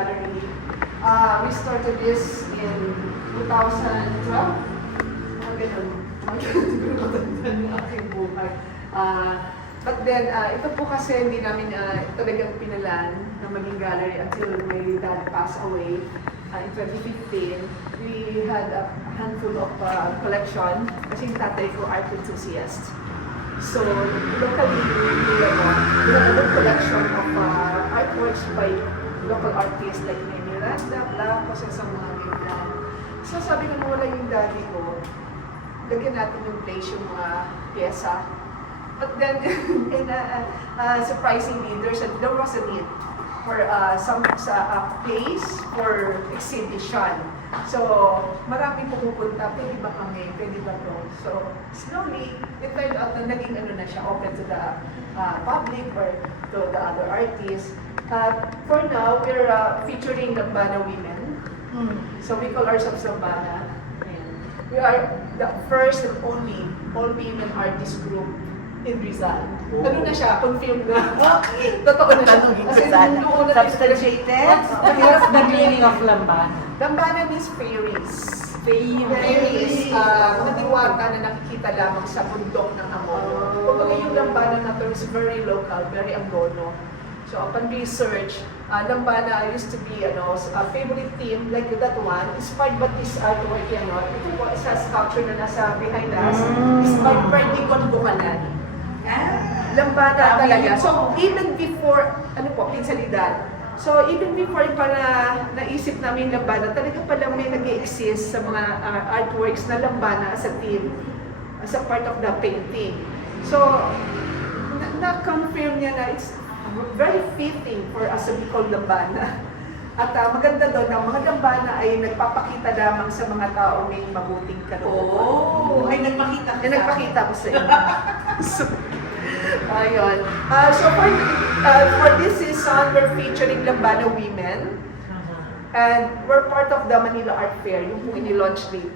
Gallery. We started this in 2012. But then, ito po kasi hindi namin talagang pinalan na maging gallery until my dad passed away in 2015. We had a handful of collection kasi yung tatay ko art enthusiast. So, locally, we have a good collection of artworks by local artists like Miranda, Blanco, sa mga ganyan. So, sabi ko wala yung daddy ko, lagyan natin yung place yung mga pyesa. But then, surprisingly, there was a need for some place for exhibition. So, maraming pumupunta, pwede ba kami, pwede ba to? So, slowly, it turned out na naging na siya, open to the public or to the other artists. For now, we're featuring Lambana women. So, we call ourselves Lambana. We are the first and only all-women artist group in Rizal. Ano na siya? Confirmed na. Okay. Totoo na siya. Kasi noong una Substantiated? What's the meaning of Lambana? Lambana means fairies. Fairies. Mga diwata na nakikita lamang sa bundok ng Angono. Kumbaga yung Lambana na term is very local, very Angono. So upon research, Lambana used to be a favorite theme like that one. Inspired by this artwork yan. Ito po isa sculpture na nasa behind us. Inspired by Nicon Bukanan. Lambana talaga. So even before, pinsalidad. So even before pa naisip namin Lambana, talaga palang may nag-exist sa mga artworks na Lambana as a theme, as a part of the painting. So na-confirm niya na it's very fitting for us to be called Lambana. At maganda doon, ang mga Lambana ay nagpapakita lamang sa mga tao may mabuting kalooban. Ay nagpakita ka. Nagpakita ko sa inyo. So, ayun. So for this season, we're featuring Lambana women. And we're part of the Manila Art Fair, yung po ini-launch late,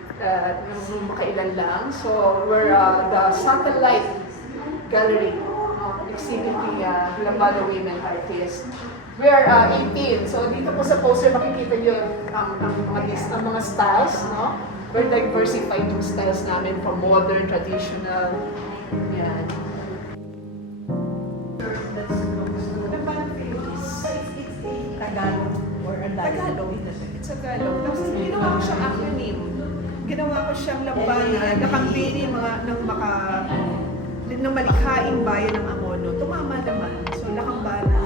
yung makailan lang. So we're the satellite gallery exhibiting Lambana women artists. We are 18. So dito po sa poster makikita niyo ang mga styles, no? We're diversified yung styles namin from modern, traditional. Yan. Tagalog or Tagalog. It's Tagalog. Tapos ginawa ko siyang acronym. Ginawa ko siyang Lambana na campaign ng malikhaing bayan ng Angono. Tumama naman. So, Lakambana.